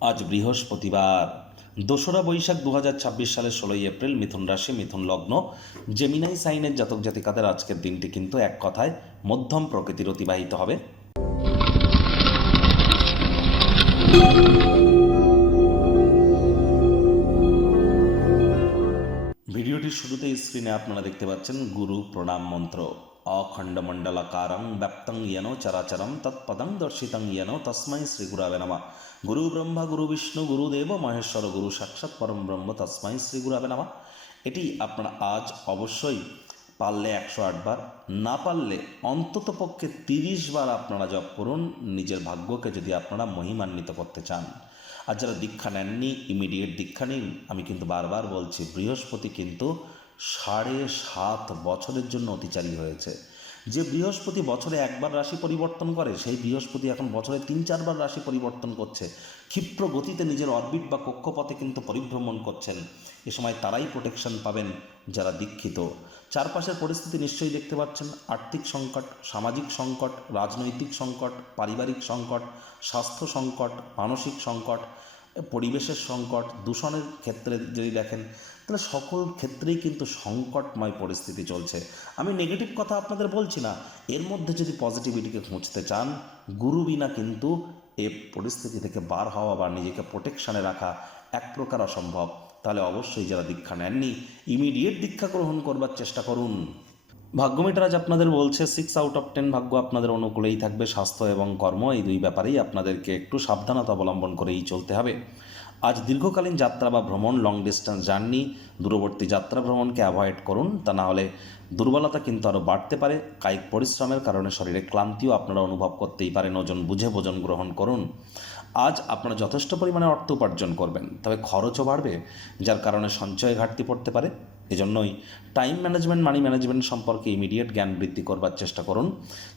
আজ বৃহস্পতিবার ২রা বৈশাখ ২০২৬ সালের ১৬ই এপ্রিল। মিথুন রাশি, মিথুন লগ্ন, জেমিনাই সাইনের জাতক জাতিকাদের আজকের দিনটি কিন্তু এক কথায় মধ্যম প্রকৃতির অতিবাহিত হবে। ভিডিওটির শুরুতেই স্ক্রিনে আপনারা দেখতে পাচ্ছেন গুরু প্রণাম মন্ত্র। অখণ্ডমণ্ডলাকারং ব্যাপ্তং ইয়েন চরাচরম তৎপদং দর্শিতং ইয়েন তস্मै শ্রী গুরবে নমঃ। গুরু ব্রহ্মা গুরু বিষ্ণু গুরুদেব মহেশ্বর গুরু সাক্ষাৎ পরম ব্রহ্ম তস্मै শ্রী গুরবে নমঃ। এটি আপনারা আজ অবশ্যই পারলে ১০৮ বার, না পারলে অন্ততপক্ষে ৩০ বার আপনারা জপ করুন, নিজের ভাগ্যকে যদি আপনারা মহিমান্বিত করতে চান। আর যারা দীক্ষা নেননি, ইমিডিয়েট দীক্ষা নিন। আমি কিন্তু বারবার বলছি, বৃহস্পতি কিন্তু ৭.৫ বছরের জন্য অতিচারী হয়েছে। যে বৃহস্পতি বছরে একবার রাশি পরিবর্তন করে, সেই বৃহস্পতি এখন বছরে ৩-৪ বার রাশি পরিবর্তন করছে। ক্ষিপ্র গতিতে নিজের অরবিট বা কক্ষপথে কিন্তু পরিভ্রমণ করছেন। এ সময় তারাই প্রোটেকশন পাবেন যারা দীক্ষিত। চারপাশের পরিস্থিতি নিশ্চয়ই দেখতে পাচ্ছেন। আর্থিক সংকট, সামাজিক সংকট, রাজনৈতিক সংকট, পারিবারিক সংকট, স্বাস্থ্য সংকট, মানসিক সংকট, পরিবেশের সংকট, দূষণের ক্ষেত্রে যদি দেখেন তাহলে সকল ক্ষেত্রেই কিন্তু সংকটময় পরিস্থিতি চলছে। আমি নেগেটিভ কথা আপনাদের বলছি না, এর মধ্যে যদি পজিটিভিটিকে খুঁজতে চান, গুরু বিনা কিন্তু এ পরিস্থিতি থেকে বার হওয়া বা নিজেকে প্রোটেকশানে রাখা এক প্রকার অসম্ভব। তাহলে অবশ্যই যারা দীক্ষা নেননি, ইমিডিয়েট দীক্ষা গ্রহণ করবার চেষ্টা করুন। ভাগ্যমিটার আজ আপনাদের বলছে 6/10 ভাগ্য আপনাদের অনুকূলেই থাকবে। স্বাস্থ্য এবং কর্ম, এই দুই ব্যাপারেই আপনাদেরকে একটু সাবধানতা অবলম্বন করেই চলতে হবে। আজ দীর্ঘকালীন যাত্রা বা ভ্রমণ, লং ডিস্টেন্স জার্নি, দূরবর্তী যাত্রা ভ্রমণকে অ্যাভয়েড করুন। তা না হলে দুর্বলতা কিন্তু আরও বাড়তে পারে। কায়িক পরিশ্রমের কারণে শরীরে ক্লান্তিও আপনারা অনুভব করতেই পারেন। ওজন বুঝে ভোজন গ্রহণ করুন। আজ আপনারা যথেষ্ট পরিমাণে অর্থ উপার্জন করবেন, তবে খরচও বাড়বে, যার কারণে সঞ্চয়ে ঘাটতি পড়তে পারে। এজন্যই টাইম ম্যানেজমেন্ট, মানি ম্যানেজমেন্ট সম্পর্কে ইমিডিয়েট জ্ঞান বৃদ্ধি করবার চেষ্টা করুন।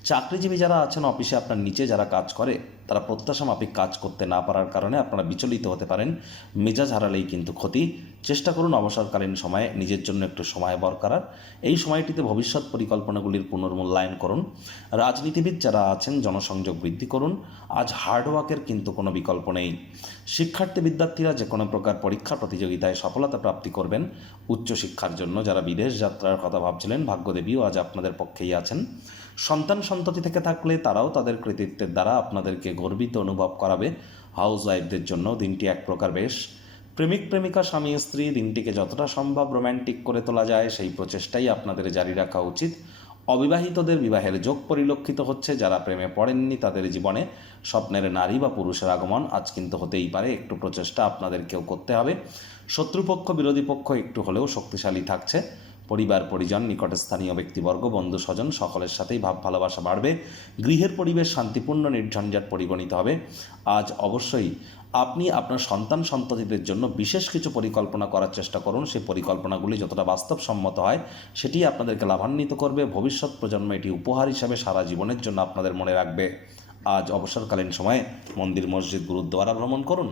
চাকরিজীবী যারা আছেন, অফিসে আপনার নিচে যারা কাজ করে, তারা প্রত্যাশা মাফিক কাজ করতে না পারার কারণে আপনারা বিচলিত হতে পারেন। মেজাজ হারালেই কিন্তু ক্ষতি। চেষ্টা করুন অবসরকালীন সময়ে নিজের জন্য একটু সময় বরকরার। এই সময়টিতে ভবিষ্যৎ পরিকল্পনাগুলির পুনর্মূল্যায়ন করুন। রাজনীতিবিদ যারা আছেন, জনসংযোগ বৃদ্ধি করুন। আজ হার্ডওয়ার্কের কিন্তু কোনো বিকল্প নেই। শিক্ষার্থী বিদ্যার্থীরা যে কোনো প্রকার পরীক্ষা প্রতিযোগিতায় সফলতা প্রাপ্তি করবেন। উচ্চশিক্ষার জন্য যারা বিদেশ যাত্রার কথা ভাবছিলেন, ভাগ্যদেবীও আজ আপনাদের পক্ষেই আছেন। সন্তান সন্ততি থেকে থাকলে তারাও তাদের কৃতিত্বের দ্বারা আপনাদেরকে গর্বিত অনুভব করাবে। হাউস ওয়াইফদের জন্য দিনটি এক প্রকার বেশ। প্রেমিক প্রেমিকা, স্বামী স্ত্রী, দিনটিকে যতটা সম্ভব রোম্যান্টিক করে তোলা যায় সেই প্রচেষ্টাই আপনাদের জারি রাখা উচিত। অবিবাহিতদের বিবাহের যোগ পরিলক্ষিত হচ্ছে। যারা প্রেমে পড়েননি তাদের জীবনে স্বপ্নের নারী বা পুরুষের আগমন আজ কিন্তু হতেই পারে। একটু প্রচেষ্টা আপনাদেরকেও করতে হবে। শত্রুপক্ষ, বিরোধী পক্ষ একটু হলেও শক্তিশালী থাকছে। পরিবার পরিজন, নিকটস্থানীয় ব্যক্তিবর্গ, বন্ধু স্বজন সকলের সাথেই ভাব ভালোবাসা বাড়বে। গৃহের পরিবেশ শান্তিপূর্ণ, নির্ঝঞ্ঝাট পরিগণিত হবে। আজ অবশ্যই আপনি আপনার সন্তান সন্ততিদের জন্য বিশেষ কিছু পরিকল্পনা করার চেষ্টা করুন। সেই পরিকল্পনাগুলি যতটা বাস্তবসম্মত হয় সেটি আপনাদেরকে লাভান্বিত করবে। ভবিষ্যৎ প্রজন্ম এটি উপহার হিসাবে সারা জীবনের জন্য আপনাদের মনে রাখবে। আজ অবসরকালীন সময়ে মন্দির, মসজিদ, গুরুদ্বারা ভ্রমণ করুন।